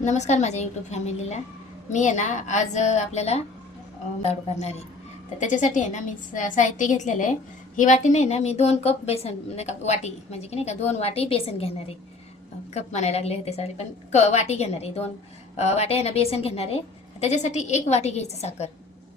नमस्कार माझ्या यूट्यूब फॅमिलीला. मी आहे ना आज आपल्याला लाडू करणार आहे. तर त्याच्यासाठी आहे ना मी साहित्य घेतलेलं आहे. ही वाटी नाही ना, मी 2 कप बेसन नाही का, वाटी म्हणजे की नाही का 2 वाटी बेसन घेणार आहे. कप म्हणायला लागले होते सारे, पण वाटी घेणार आहे. 2 वाट्या आहे ना बेसन घेणार आहे. त्याच्यासाठी 1 वाटी घ्यायचं साखर.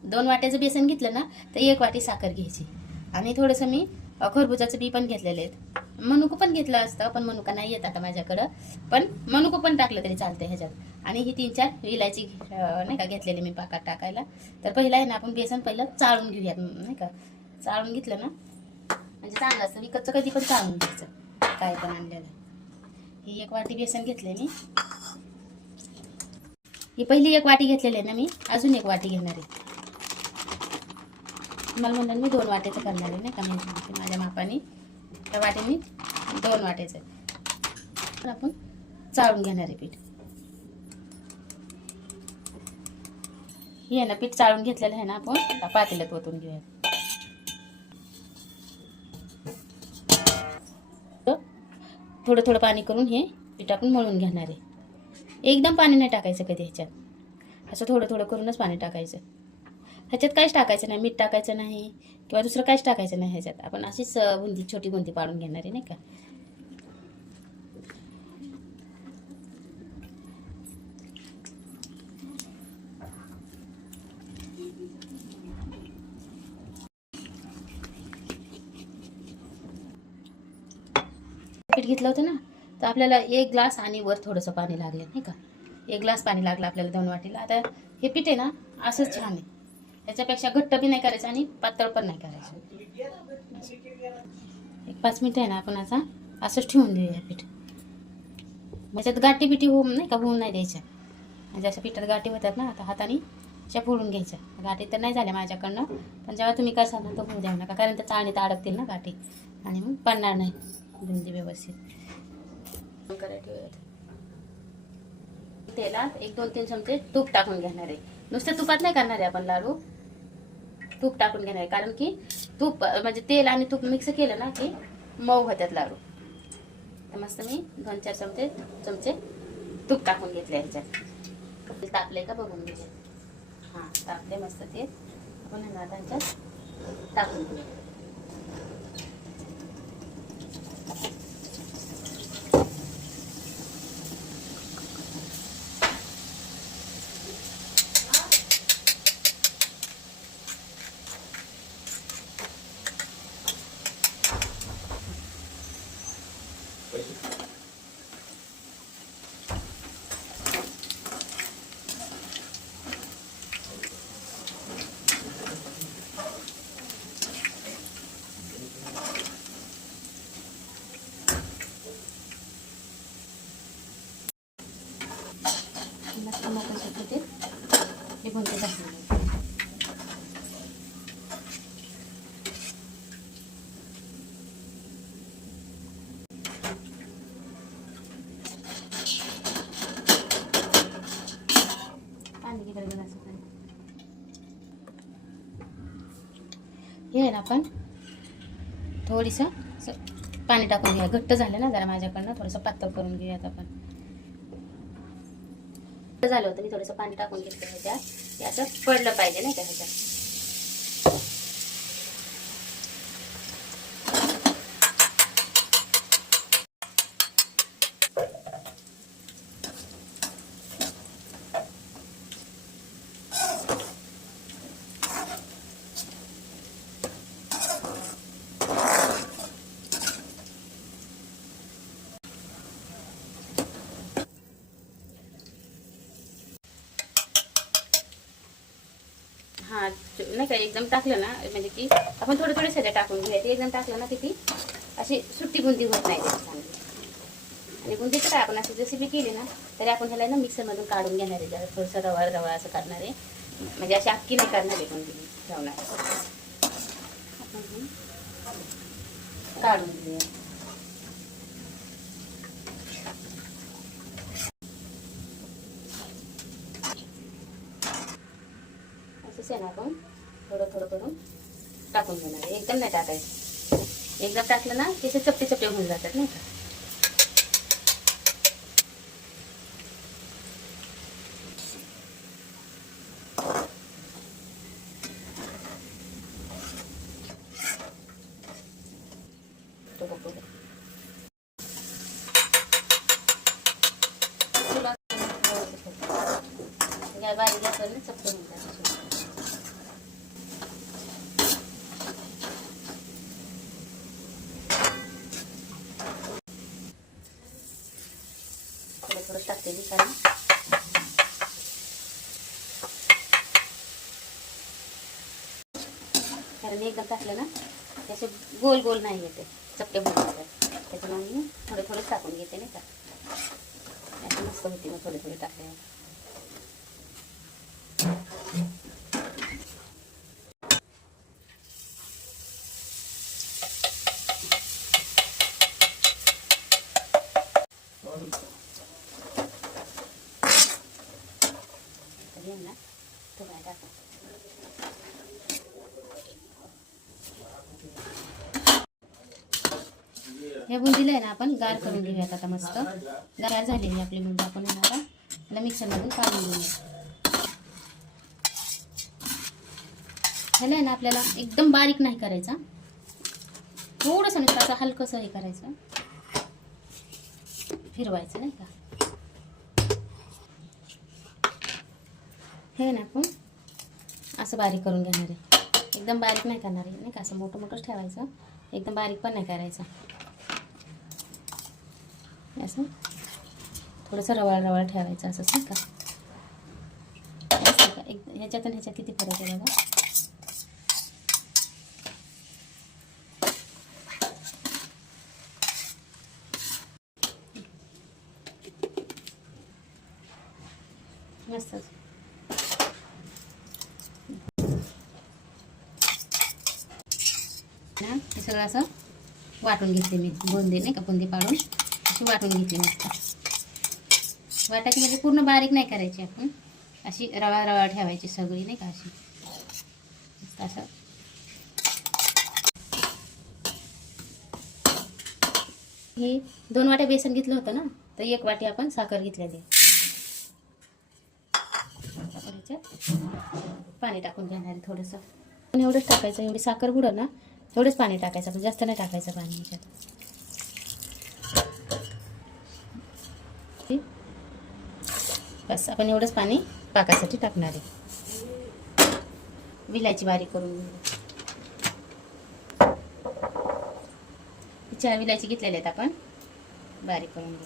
2 वाट्याचं बेसन घेतलं ना तर 1 वाटी साखर घ्यायची. आणि थोडंसं मी खरबुजाचं बी पण घेतलेलं आहे. मनुकं पण घेतलं असतं, पण मनुका नाही येत आता माझ्याकडं. पण मनुकं पण टाकलं तरी चालतं ह्याच्यात. आणि ही 3-4 इलायची नाही का घेतलेली मी पाकात टाकायला. तर पहिला आहे ना आपण बेसन पहिलं चाळून घेऊयात, नाही का. चाळून घेतलं ना म्हणजे चांगलं असतं. विकतचं कधी पण चाळून घ्यायचं, काय पण आणलेलं. ही 1 वाटी बेसन घेतले मी. ही पहिली 1 वाटी घेतलेली आहे ना मी, अजून 1 वाटी घेणार आहे. मला म्हणलं मी 2 वाट्याचं करणार आहे, नाही का. मी माझ्या मापाने त्या वाटीने 2 वाट्याचं तर आपण चाळून घेणार आहे पीठ. हे ना पीठ चाळून घेतलेलं आहे ना, आपण पातेल्यात ओतून घेऊया. थोडं थोडं पाणी करून हे पीठ आपण मळून घेणार आहे. एकदम पाणी नाही टाकायचं कधी ह्याच्यात, असं थोडं थोडं करूनच पाणी टाकायचं. ह्याच्यात काहीच टाकायचं नाही, मीठ टाकायचं नाही किंवा दुसरं काहीच टाकायचं नाही ह्याच्यात. आपण अशीच बुंदी, छोटी बुंदी पाडून घेणार आहे, नाही का. पीठ घेतलं होतं ना, तर आपल्याला 1 ग्लास आणि वर थोडंसं पाणी लागलं, नाही का. 1 ग्लास पाणी लागलं आपल्याला 2 वाटीला. आता हे पीठ आहे ना असंच छान आहे. त्याच्यापेक्षा घट्ट बी नाही करायचं आणि पातळ पण नाही करायचं. 1-5 मिनिटं आहे ना आपण आता असंच ठेवून देऊया पीठ. त्याच्यात गाठी बिठी नाही का, होऊन नाही द्यायच्या. म्हणजे अशा पिठात गाठी होतात ना, आता हाताने अशा फोडून घ्यायच्या. गाठी तर नाही झाल्या माझ्याकडनं, पण जेव्हा तुम्ही करसाल ना तर होऊ द्या नका, कारण त्या चाळणीत अडकतील ना गाठी आणि मग पडणार नाही बुंदी व्यवस्थित. तेलात 1-2-3 चमचे तूप टाकून घेणार आहे. नुसतं तुपात नाही करणार आहे आपण लाडू, तूप टाकून घेणार आहे. कारण की तूप म्हणजे तेल आणि तूप मिक्स केलं ना की मऊ होतात लाडू. तर मस्त मी 2-4 चमचे तूप टाकून घेतले ह्याच्यात. तापले का बघून घ्या. हां, तापले मस्त. ते आपण ना त्यांच्यात टाकून घेऊ. मस्त मोकळे होते हे बुंदी झाले. हे आहे ना आपण थोडीसं पाणी टाकून घेऊया. घट्ट झालं ना जरा माझ्याकडनं, थोडंसं पातळ करून घेऊयात आपण. झालं होतं, मी थोडंसं पाणी टाकून घेतलं ह्याच्यात. ते असं पडलं पाहिजे नाही का ह्याच्यात. हां, नाही का एकदम टाकलं ना म्हणजे की आपण थोडं थोडं सध्या टाकून घेऊया. ते एकदम टाकलं ना की ती अशी सुट्टी बुंदी होत नाही चांगली. आणि बुंदीचं काय आपण अशी जशी बी केली ना तरी आपण ह्याला ना मिक्सरमधून काढून घेणार आहे. जरा थोडंसं रवाळ असं करणार आहे, म्हणजे अशी अख्खी नाही करणार आहे बुंदी ठेवणार. काढून घेऊया. असंच आहे ना, आपण थोडं थोडं करून टाकून घेणार आहे. एकदम नाही टाकायचं. एकदम टाकलं ना की ते चपटे चपटे होऊन जातात नाही का. बारीक गॅसवर चपटून घ्यायचं. थोडं थोडं टाकते दिसायला. कारण एकदा टाकलं ना त्याचे गोल गोल नाही येते, चपटे बनवतात. त्याच्यामुळे मी थोडे थोडे टाकून घेते नाही का, त्याची मस्त होती. मग थोडे थोडे टाकले. ना थोडा टाका. ह्या बुंदीला आहे ना आपण गार करून घेऊयात आता. मस्त गार झालेली आपली बुंदी. आपण आता त्याला मिक्सरमधून काढून घेऊया. ह्याला आहे ना आपल्याला एकदम बारीक नाही करायचा, थोडंसं नुसतं असं हलकंसं हे करायचं, फिरवायचं नाही का. हे ना आपण असं बारीक करून घेणार आहे. एकदम बारीक नाही करणार आहे नाही का, असं मोठं मोठंच ठेवायचं, एकदम बारीक पण नाही करायचं. असं थोडंसं रवाळ रवाळ ठेवायचं असं नाही का. असं का एक ह्याच्यात आणि ह्याच्यात किती फरक आहे बघा. मस्तच. ना हे सगळं असं वाटून घेतले मी. बुंदी नाही का, बुंदी पाडून अशी वाटून घेतली मस्त. वाटायची म्हणजे पूर्ण बारीक नाही करायची आपण, अशी रवा रवा ठेवायची सगळी नाही का. अशी असं हे 2 वाट्या बेसन घेतलं होतं ना, तर 1 वाटी आपण साखर घेतलेली. पाणी टाकून घेणार आहे थोडंसं. एवढंच टाकायचं, एवढी साखर बुडल ना एवढंच पाणी टाकायचं, पण जास्त नाही टाकायचं पाणी ह्याच्यात. बस आपण एवढंच पाणी पाकासाठी टाकणार आहे. विलायची बारीक करून 4 विलायची घेतलेल्या आहेत आपण, बारीक करून घेऊ.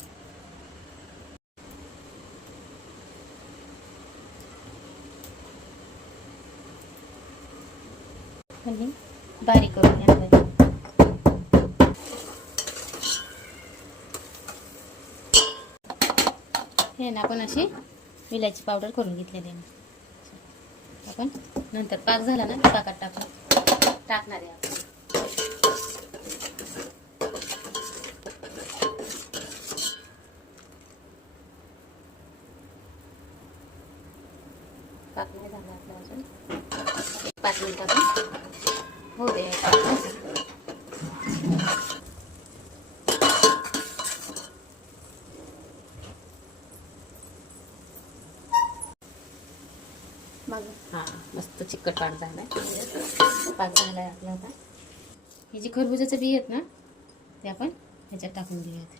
बारीक करून घ्या. हे ना आपण अशी विलायची पावडर करून घेतलेली आहे. आपण नंतर पाक झाला ना पाकात टाकणार आहे आपण. पाक नाही झाला आपला अजून, 5 मिनिटात हो दे. मग हां मस्त चिकट पाक झाला आहे. पाक झाला आहे आपला. आता ही जी खरबुजाचं बी आहेत ना ते आपण ह्याच्यात टाकून घेऊयात.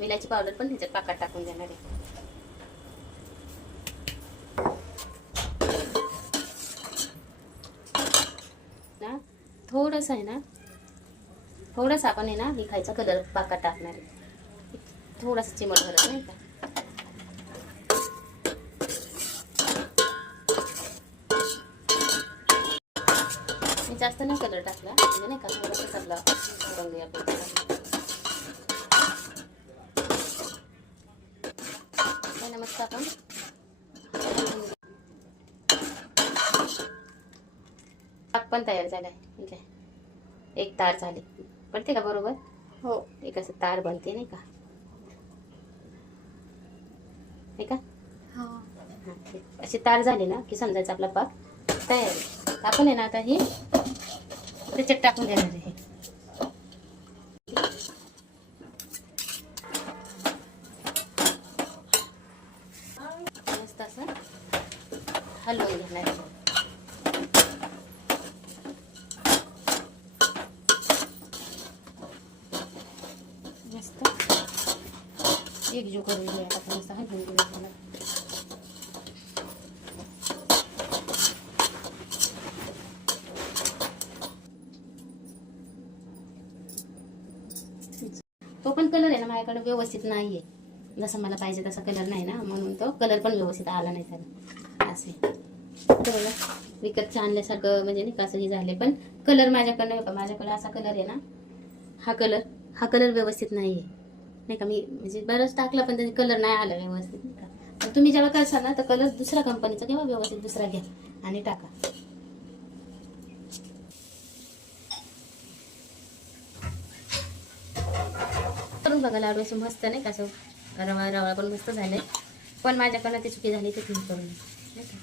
विलायची पावडर पण ह्याच्यात पाकात टाकून देणार आहे. ना थोडंसं आहे ना, थोडंसं आपण आहे ना हे खायचा कलर पाकात टाकणार आहे. थोडासा चिमट भरत नाही का. मी जास्त नाही कलर टाकला, म्हणजे नाही का थोडासा कलर करून घेऊया आपण. मस्त आपण पाक पण तयार झालाय. ठीक आहे, एक तार झाली. पडते का बरोबर? हो, एक असं तार बनते नाही का. हे का अशी तार झाली ना की समजायचं आपला पाक तयार आहे. आपण आहे ना आता ही त्याच्यात टाकून देणार आहे. हलवून घेणार आहे. मस्त एकजीव करून घेऊया आपण, मस्त हलवून घेऊया त्याला. तो पण कलर आहे ना माझ्याकडे व्यवस्थित नाहीये, जसा मला पाहिजे तसा कलर नाही ना, म्हणून तो कलर पण व्यवस्थित आला नाही त्याला. असे बघा विकतचं आणल्यासारखं म्हणजे नाही का असं हे झाले, पण कलर माझ्याकडे नाही का, माझ्याकडे असा कलर आहे ना, हा कलर व्यवस्थित नाहीये नाही का. मी म्हणजे बरंच टाकला पण त्याचे कलर नाही आला व्यवस्थित नाही का. पण तुम्ही जेव्हा करसाल ना तर कलर दुसऱ्या कंपनीचा किंवा व्यवस्थित दुसरा घ्या आणि टाका. करून बघा लाडू असं मस्त नाही का, असं रवा रवा पण मस्त झाले, पण माझ्याकडनं ती चुकी झाली ते तुम्ही करून नाही का.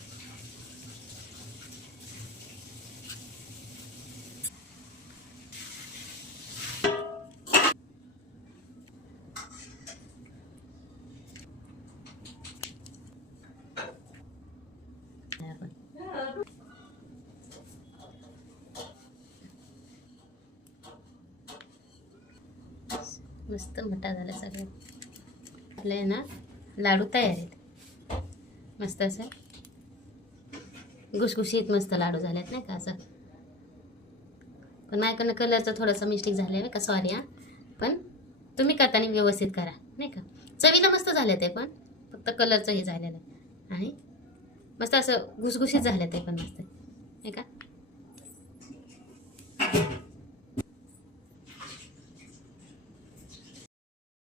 मस्त मोठा झाला सगळं आपले ना, लाडू तयार आहेत. मस्त असं घुसघुशीत मस्त लाडू झालेत नाही का असं. पण माझ्याकडनं कलरचं थोडंसं मिस्टेक झालं आहे का, सॉरी हां. पण तुम्ही करताना व्यवस्थित करा नाही का. चवीला मस्त झाले ते, पण फक्त कलरचं हे झालेलं आहे. आणि मस्त असं घुसघुशीत झालं ते पण मस्त नाही का.